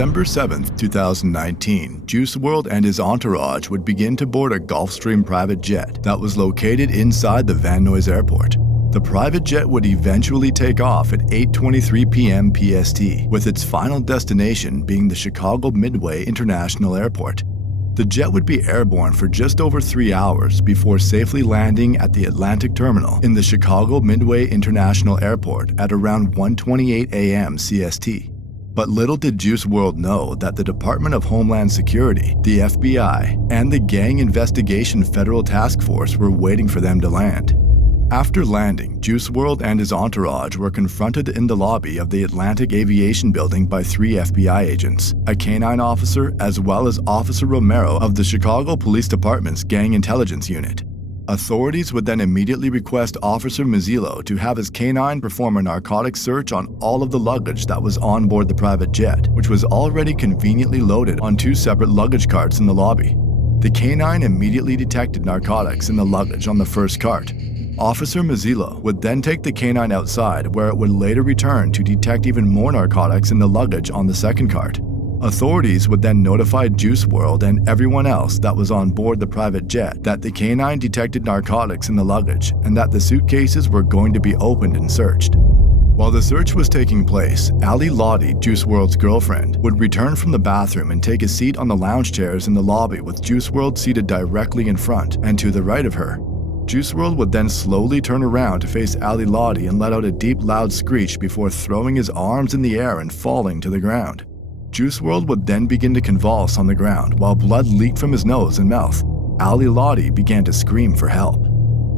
December 7, 2019, Juice WRLD and his entourage would begin to board a Gulfstream private jet that was located inside the Van Nuys Airport. The private jet would eventually take off at 8:23 p.m. PST, with its final destination being the Chicago Midway International Airport. The jet would be airborne for just over 3 hours before safely landing at the Atlantic Terminal in the Chicago Midway International Airport at around 1:28 a.m. CST. But little did Juice WRLD know that the Department of Homeland Security, the FBI, and the Gang Investigation Federal Task Force were waiting for them to land. After landing, Juice WRLD and his entourage were confronted in the lobby of the Atlantic Aviation Building by 3 FBI agents, a canine officer, as well as Officer Romero of the Chicago Police Department's Gang Intelligence Unit. Authorities would then immediately request Officer Mazzillo to have his canine perform a narcotics search on all of the luggage that was on board the private jet, which was already conveniently loaded on 2 separate luggage carts in the lobby. The canine immediately detected narcotics in the luggage on the first cart. Officer Mazzillo would then take the canine outside, where it would later return to detect even more narcotics in the luggage on the second cart. Authorities would then notify Juice WRLD and everyone else that was on board the private jet that the canine detected narcotics in the luggage and that the suitcases were going to be opened and searched. While the search was taking place, Ali Lottie, Juice WRLD's girlfriend, would return from the bathroom and take a seat on the lounge chairs in the lobby with Juice WRLD seated directly in front and to the right of her. Juice WRLD would then slowly turn around to face Ali Lottie and let out a deep loud screech before throwing his arms in the air and falling to the ground. Juice WRLD would then begin to convulse on the ground while blood leaked from his nose and mouth. Ali Lottie began to scream for help.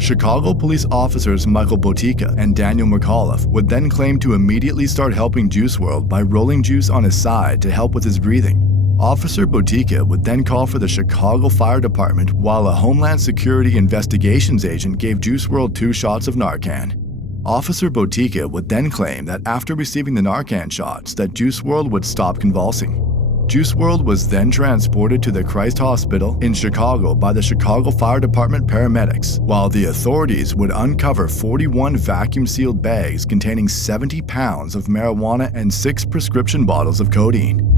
Chicago police officers Michael Botica and Daniel McAuliffe would then claim to immediately start helping Juice WRLD by rolling Juice on his side to help with his breathing. Officer Botica would then call for the Chicago Fire Department while a Homeland Security Investigations agent gave Juice WRLD 2 shots of Narcan. Officer Botica would then claim that after receiving the Narcan shots that Juice WRLD would stop convulsing. Juice WRLD was then transported to the Christ Hospital in Chicago by the Chicago Fire Department paramedics, while the authorities would uncover 41 vacuum-sealed bags containing 70 pounds of marijuana and 6 prescription bottles of codeine.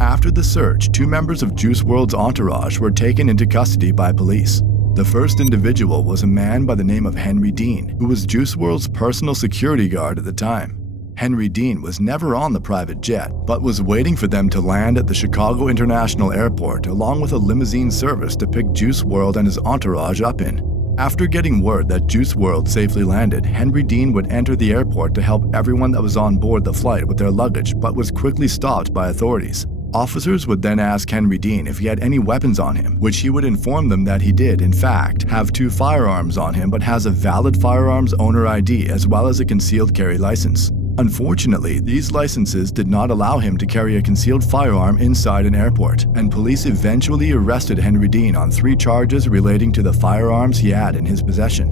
After the search, 2 members of Juice WRLD's entourage were taken into custody by police. The first individual was a man by the name of Henry Dean, who was Juice WRLD's personal security guard at the time. Henry Dean was never on the private jet, but was waiting for them to land at the Chicago International Airport along with a limousine service to pick Juice WRLD and his entourage up in. After getting word that Juice WRLD safely landed, Henry Dean would enter the airport to help everyone that was on board the flight with their luggage, but was quickly stopped by authorities. Officers would then ask Henry Dean if he had any weapons on him, which he would inform them that he did, in fact, have 2 firearms on him but has a valid firearms owner ID as well as a concealed carry license. Unfortunately, these licenses did not allow him to carry a concealed firearm inside an airport, and police eventually arrested Henry Dean on 3 charges relating to the firearms he had in his possession.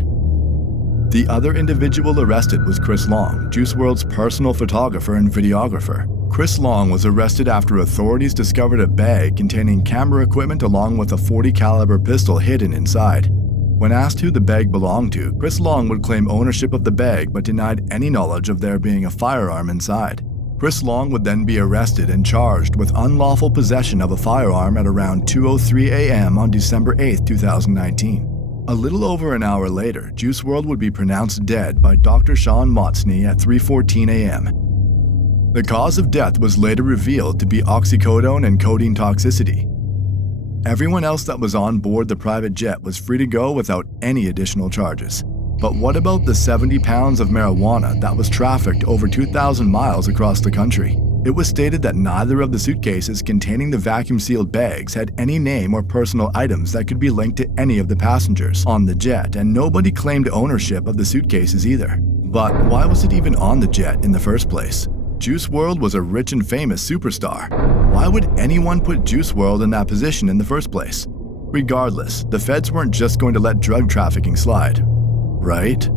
The other individual arrested was Chris Long, Juice WRLD's personal photographer and videographer. Chris Long was arrested after authorities discovered a bag containing camera equipment along with a .40 caliber pistol hidden inside. When asked who the bag belonged to, Chris Long would claim ownership of the bag but denied any knowledge of there being a firearm inside. Chris Long would then be arrested and charged with unlawful possession of a firearm at around 2:03 a.m. on December 8, 2019. A little over an hour later, Juice WRLD would be pronounced dead by Dr. Sean Motsney at 3:14 a.m. The cause of death was later revealed to be oxycodone and codeine toxicity. Everyone else that was on board the private jet was free to go without any additional charges. But what about the 70 pounds of marijuana that was trafficked over 2,000 miles across the country? It was stated that neither of the suitcases containing the vacuum-sealed bags had any name or personal items that could be linked to any of the passengers on the jet, and nobody claimed ownership of the suitcases either. But why was it even on the jet in the first place? Juice WRLD was a rich and famous superstar. Why would anyone put Juice WRLD in that position in the first place? Regardless, the feds weren't just going to let drug trafficking slide, right?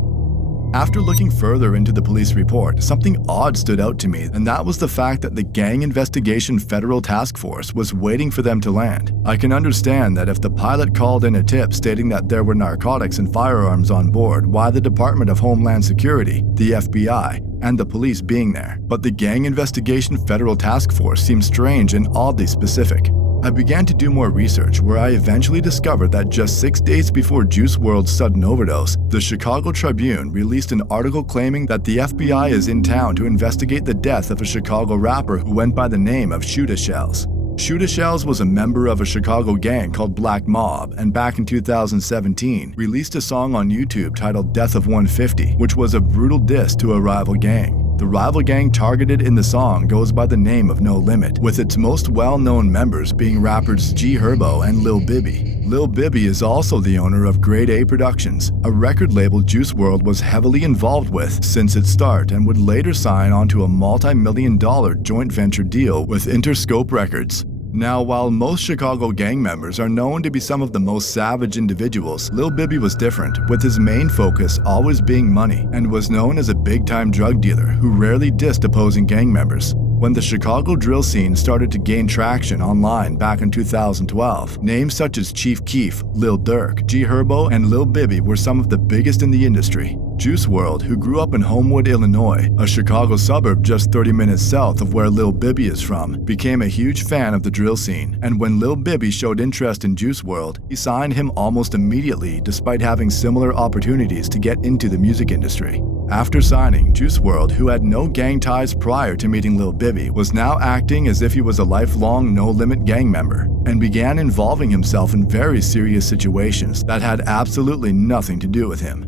After looking further into the police report, something odd stood out to me, and that was the fact that the Gang Investigation Federal Task Force was waiting for them to land. I can understand that if the pilot called in a tip stating that there were narcotics and firearms on board, why the Department of Homeland Security, the FBI, and the police being there. But the Gang Investigation Federal Task Force seemed strange and oddly specific. I began to do more research, where I eventually discovered that just 6 days before Juice WRLD's sudden overdose, the Chicago Tribune released an article claiming that the FBI is in town to investigate the death of a Chicago rapper who went by the name of Shoota Shells. Shoota Shells was a member of a Chicago gang called Black Mob, and back in 2017 released a song on YouTube titled Death of 150, which was a brutal diss to a rival gang. The rival gang targeted in the song goes by the name of No Limit, with its most well-known members being rappers G Herbo and Lil Bibby. Lil Bibby is also the owner of Grade A Productions, a record label Juice WRLD was heavily involved with since its start and would later sign onto a multi-million-dollar joint venture deal with Interscope Records. Now, while most Chicago gang members are known to be some of the most savage individuals, Lil Bibby was different, with his main focus always being money, and was known as a big-time drug dealer who rarely dissed opposing gang members. When the Chicago drill scene started to gain traction online back in 2012, names such as Chief Keef, Lil Durk, G Herbo, and Lil Bibby were some of the biggest in the industry. Juice WRLD, who grew up in Homewood, Illinois, a Chicago suburb just 30 minutes south of where Lil Bibby is from, became a huge fan of the drill scene, and when Lil Bibby showed interest in Juice WRLD, he signed him almost immediately despite having similar opportunities to get into the music industry. After signing, Juice WRLD, who had no gang ties prior to meeting Lil Bibby, was now acting as if he was a lifelong No Limit gang member, and began involving himself in very serious situations that had absolutely nothing to do with him.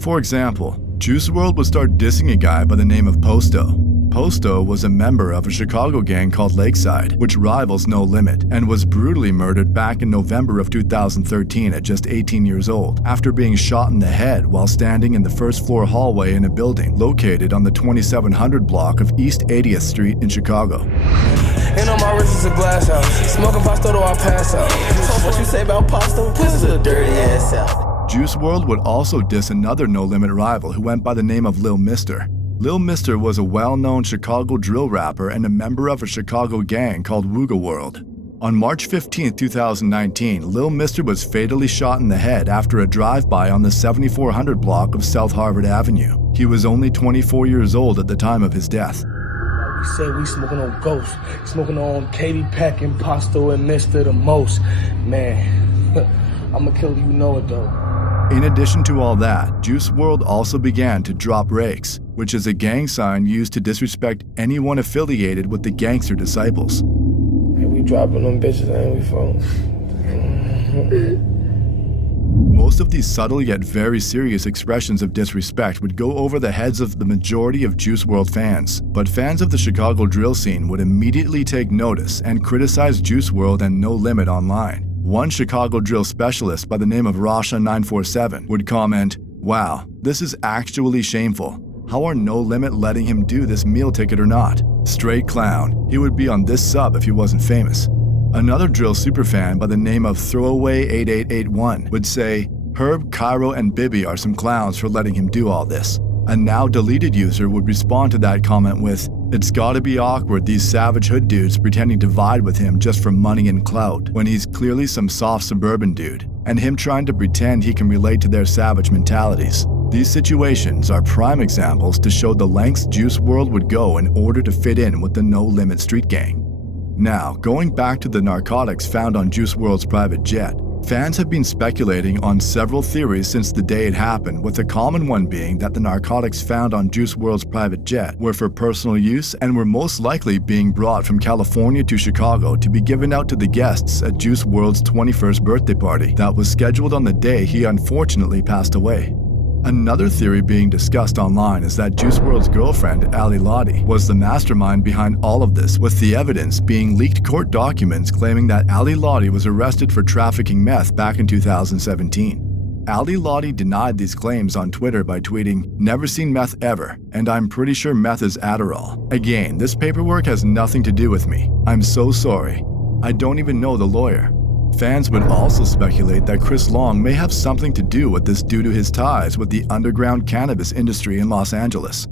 For example, Juice WRLD would start dissing a guy by the name of Posto. Posto was a member of a Chicago gang called Lakeside, which rivals No Limit, and was brutally murdered back in November of 2013 at just 18 years old, after being shot in the head while standing in the first-floor hallway in a building located on the 2700 block of East 80th Street in Chicago. And on my wrist is a glass house. Smoking Pasto till I pass out. So what you say about Pasto? This is a dirty ass out. Juice WRLD would also diss another No Limit rival who went by the name of Lil Mister. Lil Mister was a well-known Chicago drill rapper and a member of a Chicago gang called Wooga World. On March 15, 2019, Lil Mister was fatally shot in the head after a drive-by on the 7400 block of South Harvard Avenue. He was only 24 years old at the time of his death. We say we smoking on Ghost, smoking on Katie Peck and Pasto and Mister the most. Man, I'ma kill you know it though. In addition to all that, Juice WRLD also began to drop rakes, which is a gang sign used to disrespect anyone affiliated with the Gangster Disciples. Hey, we dropping them bitches, ain't we, folks? Most of these subtle yet very serious expressions of disrespect would go over the heads of the majority of Juice WRLD fans, but fans of the Chicago drill scene would immediately take notice and criticize Juice WRLD and No Limit online. One Chicago drill specialist by the name of Rasha947 would comment, "Wow, this is actually shameful. How are No Limit letting him do this meal ticket or not? Straight clown. He would be on this sub if he wasn't famous." Another drill superfan by the name of Throwaway8881 would say, "Herb, Cairo, and Bibby are some clowns for letting him do all this." A now deleted user would respond to that comment with, "It's gotta be awkward these savage hood dudes pretending to vibe with him just for money and clout, when he's clearly some soft suburban dude, and him trying to pretend he can relate to their savage mentalities." These situations are prime examples to show the lengths Juice WRLD would go in order to fit in with the No Limit street gang. Now, going back to the narcotics found on Juice WRLD's private jet, fans have been speculating on several theories since the day it happened, with a common one being that the narcotics found on Juice WRLD's private jet were for personal use and were most likely being brought from California to Chicago to be given out to the guests at Juice WRLD's 21st birthday party that was scheduled on the day he unfortunately passed away. Another theory being discussed online is that Juice WRLD's girlfriend, Ali Lottie, was the mastermind behind all of this, with the evidence being leaked court documents claiming that Ali Lottie was arrested for trafficking meth back in 2017. Ali Lottie denied these claims on Twitter by tweeting, "Never seen meth ever, and I'm pretty sure meth is Adderall. Again, this paperwork has nothing to do with me. I'm so sorry. I don't even know the lawyer." Fans would also speculate that Chris Long may have something to do with this due to his ties with the underground cannabis industry in Los Angeles.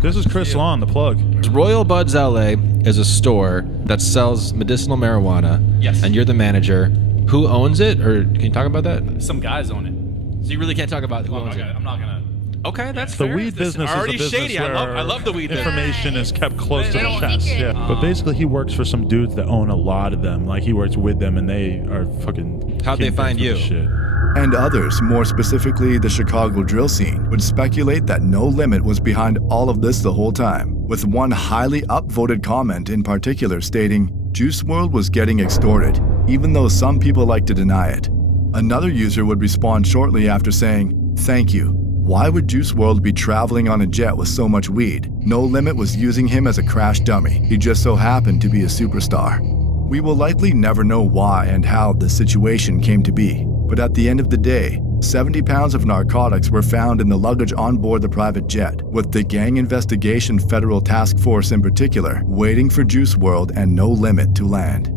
This is Chris Long, the plug. Royal Buds LA is a store that sells medicinal marijuana. Yes. And you're the manager. Who owns it? Or can you talk about that? Some guys own it. So you really can't talk about who Well, owns it? I'm not gonna. Okay, that's The fair. weed business is a already business shady. I where love the weed business. information is kept close to They the don't chest. secret. Yeah. But basically, he works for some dudes that own a lot of them. Like, he works with them, and they are fucking. How'd they kingpins find with you? this Shit. And others, more specifically the Chicago drill scene, would speculate that No Limit was behind all of this the whole time, with one highly upvoted comment in particular stating, Juice WRLD was getting extorted, even though some people like to deny it. Another user would respond shortly after saying, thank you. Why would Juice WRLD be traveling on a jet with so much weed? No Limit was using him as a crash dummy. He just so happened to be a superstar. We will likely never know why and how this situation came to be, but at the end of the day, 70 pounds of narcotics were found in the luggage on board the private jet, with the Gang Investigation Federal Task Force in particular waiting for Juice WRLD and No Limit to land.